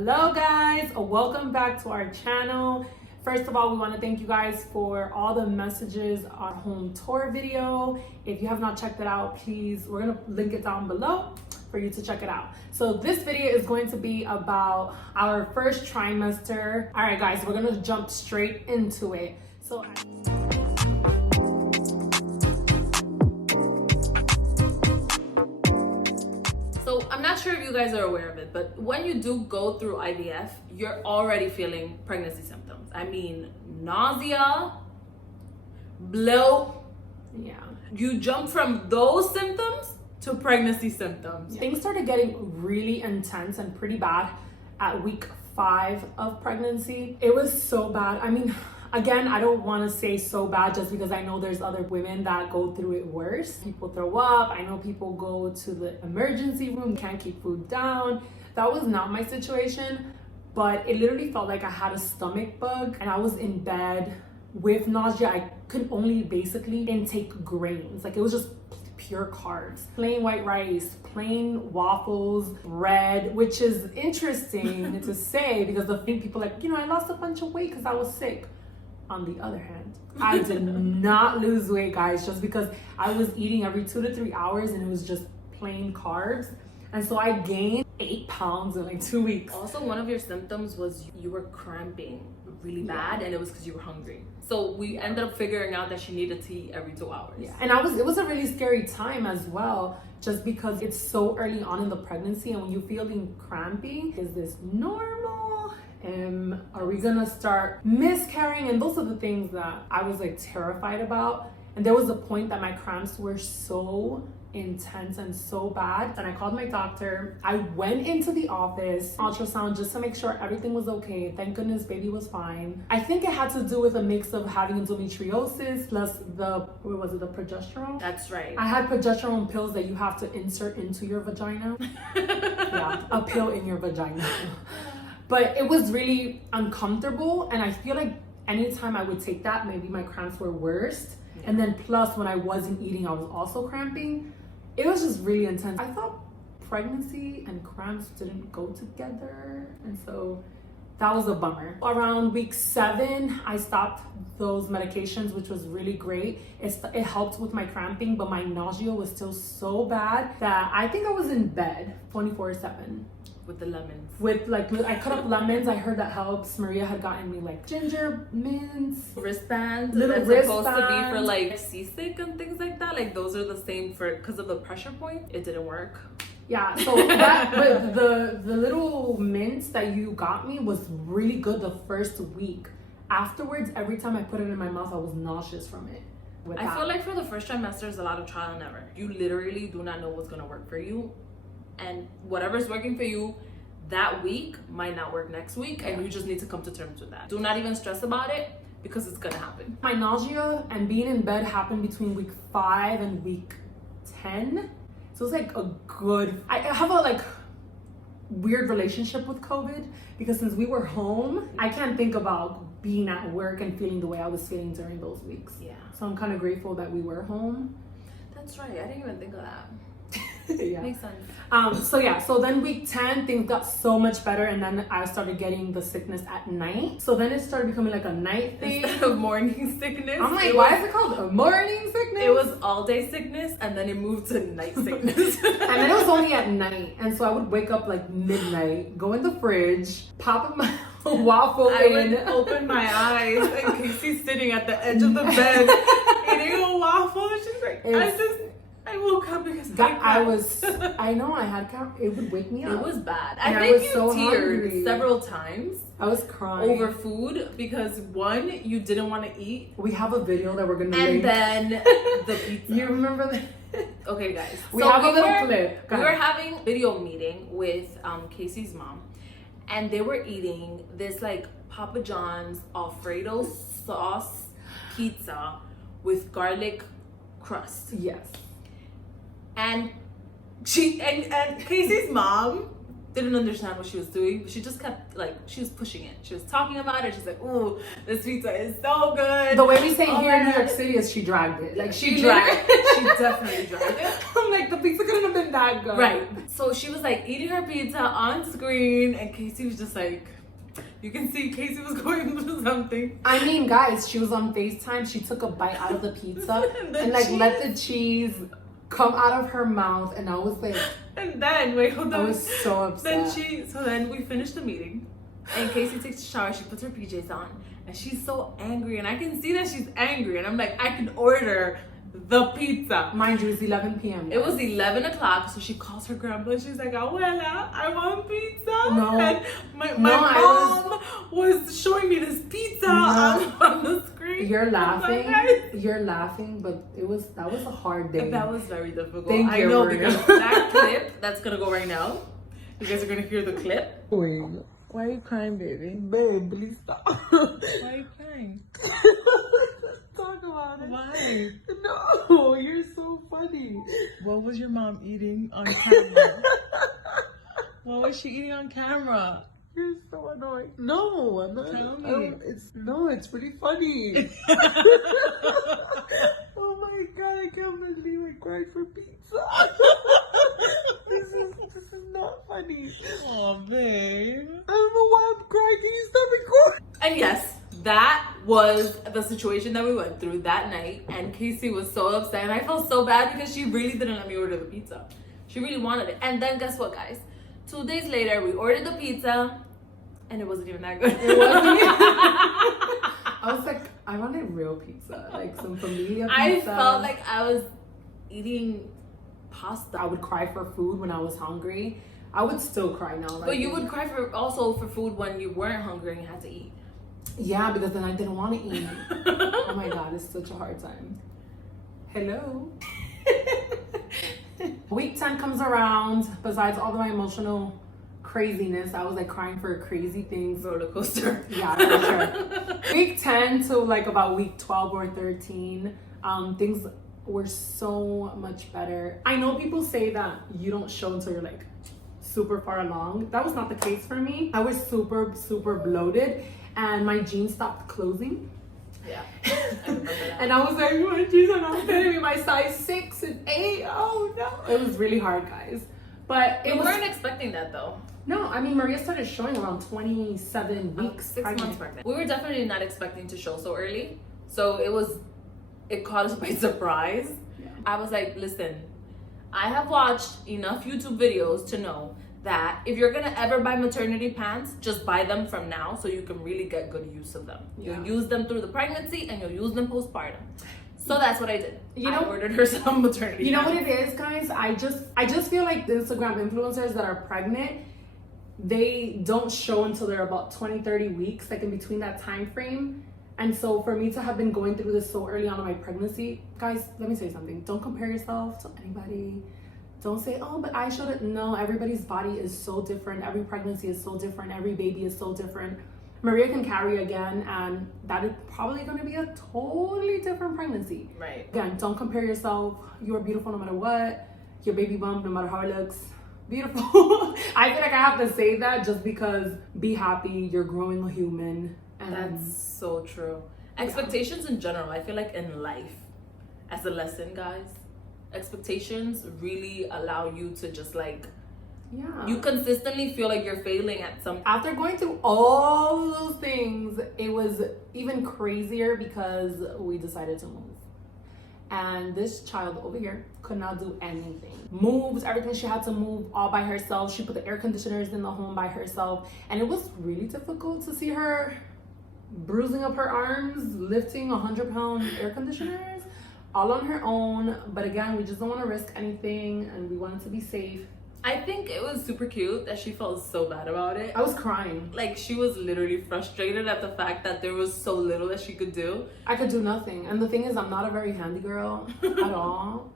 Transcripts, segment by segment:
Hello guys, welcome back to our channel. First of all, we want to thank you guys for all the messages on our home tour video. If you have not checked it out, please, we're going to link it down below for you to check it out. So this video is going to be about our first trimester. All right guys, we're going to jump straight into it. So I'm not sure if you guys are aware of it, but when you do go through IVF, you're already feeling pregnancy symptoms. I mean, nausea, bloat. yeah. You jump from those symptoms to pregnancy symptoms. Yeah. Things started getting really intense and pretty bad at week 5 of pregnancy. It was so bad. I mean, again, I don't want to say so bad just because I know there's other women that go through it worse. People throw up. I know people go to the emergency room, can't keep food down. That was not my situation, but it literally felt like I had a stomach bug and I was in bed with nausea. I could only basically intake grains. Like it was just pure carbs, plain white rice, plain waffles, bread, which is interesting to say because the thing people like, I lost a bunch of weight because I was sick. On the other hand, I did not lose weight, guys, just because I was eating every 2 to 3 hours and it was just plain carbs. And so I gained 8 pounds in like 2 weeks. Also, one of your symptoms was you were cramping really bad, and it was because you were hungry. So we ended up figuring out that she needed to eat every 2 hours. Yeah, and it was a really scary time as well, just because it's so early on in the pregnancy, and when you're feeling cramping, is this normal? Are we gonna start miscarrying? And those are the things that I was like terrified about. And there was a point that my cramps were so intense and so bad, and I called my doctor. I went into the office, ultrasound, just to make sure everything was okay. Thank goodness baby was fine. I think it had to do with a mix of having endometriosis plus the progesterone. That's right. I had progesterone pills that you have to insert into your vagina. Yeah, a pill in your vagina. But it was really uncomfortable, and I feel like anytime I would take that, maybe my cramps were worse. Yeah. And then plus when I wasn't eating, I was also cramping. It was just really intense. I thought pregnancy and cramps didn't go together, and so that was a bummer. Around week 7, I stopped those medications, which was really great. It helped with my cramping, but my nausea was still so bad that I think I was in bed 24/7. With the lemons. I cut up lemons. I heard that helps. Maria had gotten me like ginger mints, wristbands. Little that's wristbands. Supposed to be for like seasick and things like that. Like those are the same because of the pressure point. It didn't work. Yeah, so but the little mints that you got me was really good the first week. Afterwards, every time I put it in my mouth, I was nauseous from it. I feel like for the first trimester, there's a lot of trial and error. You literally do not know what's gonna work for you. And whatever's working for you that week might not work next week, and you just need to come to terms with that. Do not even stress about it because it's gonna happen. My nausea and being in bed happened between week 5 and week 10. So it's like I have a weird relationship with COVID because since we were home, I can't think about being at work and feeling the way I was feeling during those weeks. Yeah. So I'm kind of grateful that we were home. That's right. I didn't even think of that. Yeah. Makes sense. So then week 10 things got so much better, and then I started getting the sickness at night. So then it stared becoming like a night thing instead of morning sickness. I'm like, why is it called a morning sickness? It was all day sickness, and then it moved to night sickness. And then it was only at night, and so I would wake up like midnight, go in the fridge, pop my waffle I would open my eyes, and Casey's sitting at the edge of the bed eating a waffle. She's like, I woke up because I know I had it would wake me up. It was bad. I think you so teared hungry. several times. I was crying over food because one, you didn't want to eat. We have a video that we're gonna link. Then the pizza. You remember that? Okay, guys. We have a little clip. We were having a video meeting with Casey's mom, and they were eating this like Papa John's Alfredo sauce pizza with garlic crust. Yes. And Casey's mom didn't understand what she was doing, but she just kept, like, she was pushing it. She was talking about it. She's like, ooh, this pizza is so good. The way we say here in New York City is she dragged it. Like, she dragged it. She definitely dragged it. I'm like, the pizza couldn't have been that good. Right. So she was like eating her pizza on screen, and Casey was just like, you can see Casey was going through something. I mean, guys, she was on FaceTime. She took a bite out of the pizza and like let the cheese come out of her mouth, and I was like, and then wait, hold on. I was so upset. Then we finished the meeting, and Casey takes a shower. She puts her PJs on, and she's so angry, and I can see that she's angry, and I'm like, I can order the pizza. Mind you, it's 11 p.m. It was 11 o'clock, so she calls her grandpa. She's like, Abuela, I want pizza. No. And my mom was showing me this pizza on the screen. You're laughing. Like, You're laughing, but that was a hard day. that was very difficult. Thank you, I know, Maria. because that clip that's gonna go right now. You guys are gonna hear the clip. Wait, why are you crying, baby? Babe, please stop. Why are you crying? Talk about it. Why? No, you're so funny. What was your mom eating on camera? What was she eating on camera? You're so annoying. No, I'm not. Tell me. It's pretty funny. Oh my god, I can't believe I cried for pizza. This is not funny. Oh, babe. I don't know why I'm crying. Can you stop recording? And yes, that was the situation that we went through that night. And Casey was so upset, and I felt so bad because she really didn't let me order the pizza. She really wanted it. And then guess what, guys? 2 days later, we ordered the pizza, and it wasn't even that good. It wasn't. I was like, I wanted real pizza, like some familia pizza. I felt like I was eating pasta. I would cry for food when I was hungry. I would still cry now. Like, But you would cry for food when you weren't hungry and you had to eat. Yeah, because then I didn't want to eat. Oh my god, it's such a hard time. Hello. Week 10 comes around. Besides all of my emotional craziness, I was like crying for crazy things. Roller coaster. Yeah, for sure. Week 10 to like about week 12 or 13, things were so much better. I know people say that you don't show until you're like super far along. That was not the case for me. I was super bloated, and my jeans stopped closing. Yeah, I remember that. And I was like, my jeans are not fitting me. My size 6 and 8. Oh no. It was really hard, guys. But We weren't expecting that though. No, I mean, Maria started showing around 27 weeks. 6 months pregnant. We were definitely not expecting to show so early. So it caught us by surprise. Yeah. I was like, listen, I have watched enough YouTube videos to know that if you're gonna ever buy maternity pants, just buy them from now so you can really get good use of them. Yeah. You'll use them through the pregnancy and you'll use them postpartum. So that's what I did. You know, I ordered her some maternity You know pants. what it is, guys? I just feel like the Instagram influencers that are pregnant, they don't show until they're about 20-30 weeks, like in between that time frame. And so for me to have been going through this so early on in my pregnancy, guys, let me say something. Don't compare yourself to anybody. Don't say, oh, but I shouldn't. No, everybody's body is so different. Every pregnancy is so different. Every baby is so different. Maria can carry again, and that is probably going to be a totally different pregnancy. Right. Again, don't compare yourself. You are beautiful no matter what. Your baby bump, no matter how it looks, beautiful. I feel like I have to say that just because be happy, you're growing a human. And That's so true. Expectations in general, I feel like in life, as a lesson, guys, expectations really allow you to just like, yeah. you consistently feel like you're failing at something. After going through all of those things, it was even crazier because we decided to move. And this child over here could not do anything. Moves, everything, she had to move all by herself. She put the air conditioners in the home by herself. And it was really difficult to see her bruising up her arms, lifting 100-pound air conditioners all on her own. But again, we just don't want to risk anything, and we wanted to be safe. I think it was super cute that she felt so bad about it. I was crying. Like, she was literally frustrated at the fact that there was so little that she could do. I could do nothing. And the thing is, I'm not a very handy girl at all.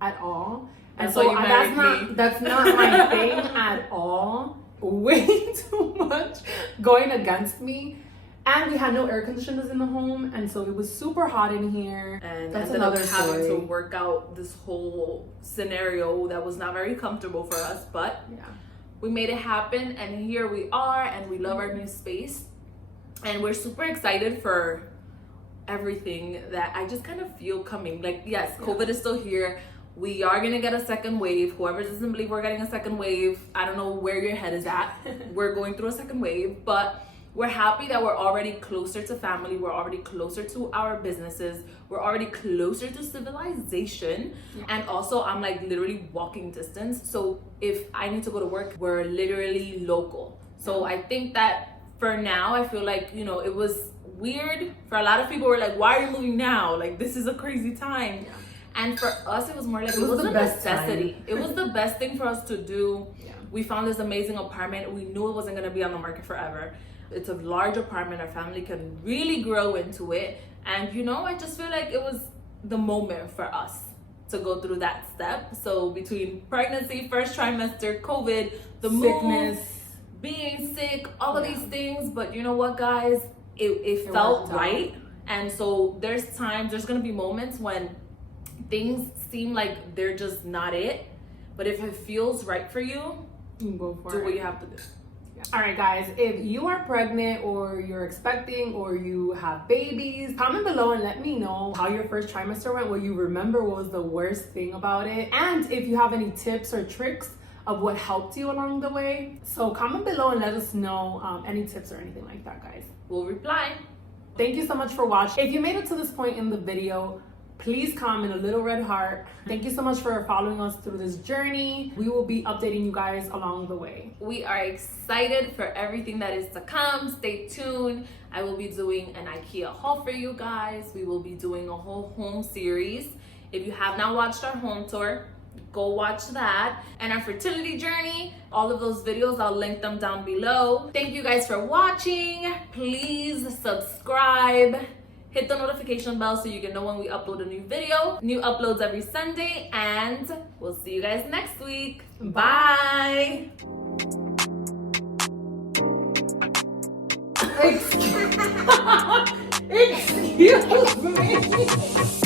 At all. And That's why you married me. That's not my thing at all. Way too much going against me. And we had no air conditioners in the home, and so it was super hot in here. And that's ended up another having story. to work out this whole scenario that was not very comfortable for us, but Yeah. we made it happen, and here we are, and we love our new space, and we're super excited for everything that I just kind of feel coming. Like, yes, COVID is still here. We are gonna get a second wave. Whoever doesn't believe we're getting a second wave, I don't know where your head is at. We're going through a second wave, but we're happy that we're already closer to family. We're already closer to our businesses. We're already closer to civilization. And also, I'm like literally walking distance. So if I need to go to work, we're literally local. So I think that for now, I feel like, you know, it was weird. For a lot of people were like, why are you moving now? Like, this is a crazy time. And for us, it was more like, it was a necessity. It was the best thing for us to do. We found this amazing apartment. We knew it wasn't gonna be on the market forever. It's a large apartment. Our family can really grow into it. And you know, I just feel like it was the moment for us to go through that step. So between pregnancy, first trimester, COVID, the sickness, being sick, all of these things. But you know what, guys? It felt right. And so there's gonna be moments when things seem like they're just not it. But if it feels right for you, go for do what you have to do. All right, guys, if you are pregnant or you're expecting or you have babies, comment below and let me know how your first trimester went, what you remember, what was the worst thing about it, and if you have any tips or tricks of what helped you along the way. So comment below and let us know any tips or anything like that, guys. We'll reply. Thank you so much for watching. If you made it to this point in the video, please comment a little red heart. Thank you so much for following us through this journey. We will be updating you guys along the way. We are excited for everything that is to come. Stay tuned. I will be doing an IKEA haul for you guys. We will be doing a whole home series. If you have not watched our home tour, go watch that. And our fertility journey, all of those videos, I'll link them down below. Thank you guys for watching. Please subscribe. Hit the notification bell so you can know when we upload a new video. New uploads every Sunday, and we'll see you guys next week. Bye. Excuse me.